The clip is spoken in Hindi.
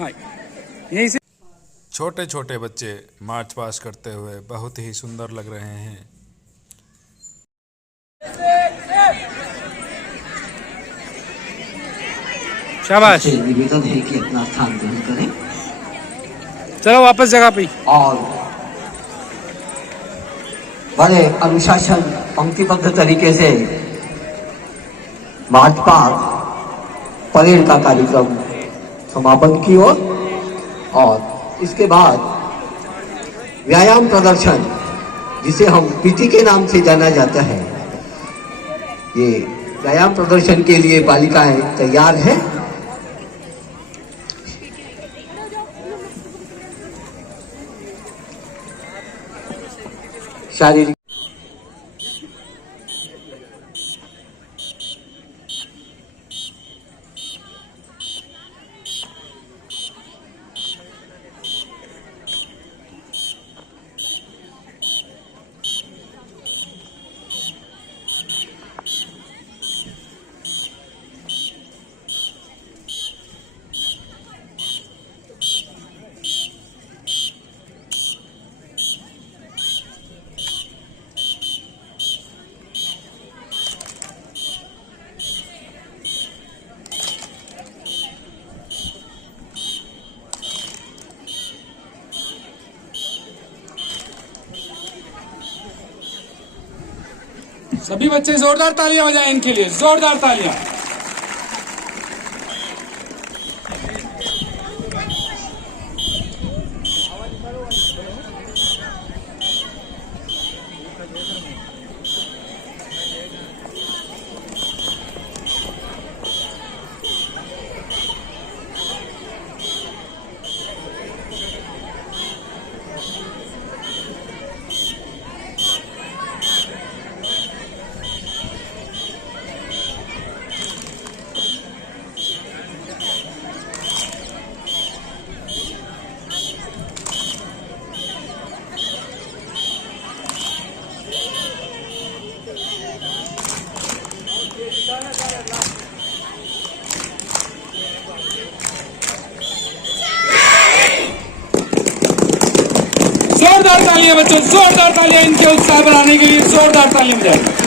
हाँ, यहीं से छोटे छोटे बच्चे मार्च पास्ट करते हुए बहुत ही सुंदर लग रहे हैं। शाबाश। निवेदन है कि अपना स्थान ग्रहण करें चलो वापस जगह पे। और बड़े अनुशासन पंक्तिबद्ध तरीके से मार्च पास्ट परेड का कार्यक्रम समापन की ओर और इसके बाद व्यायाम प्रदर्शन जिसे हम पीटी के नाम से जाना जाता है, ये व्यायाम प्रदर्शन के लिए बालिकाएं तैयार हैं। शारीरिक सभी बच्चे जोरदार तालियां बजाएं इनके लिए, जोरदार तालियां। जोरदार तालियां बच्चों, जोरदार तालियां इनके उत्साह बढ़ाने के लिए, जोरदार तालियां बजाएं।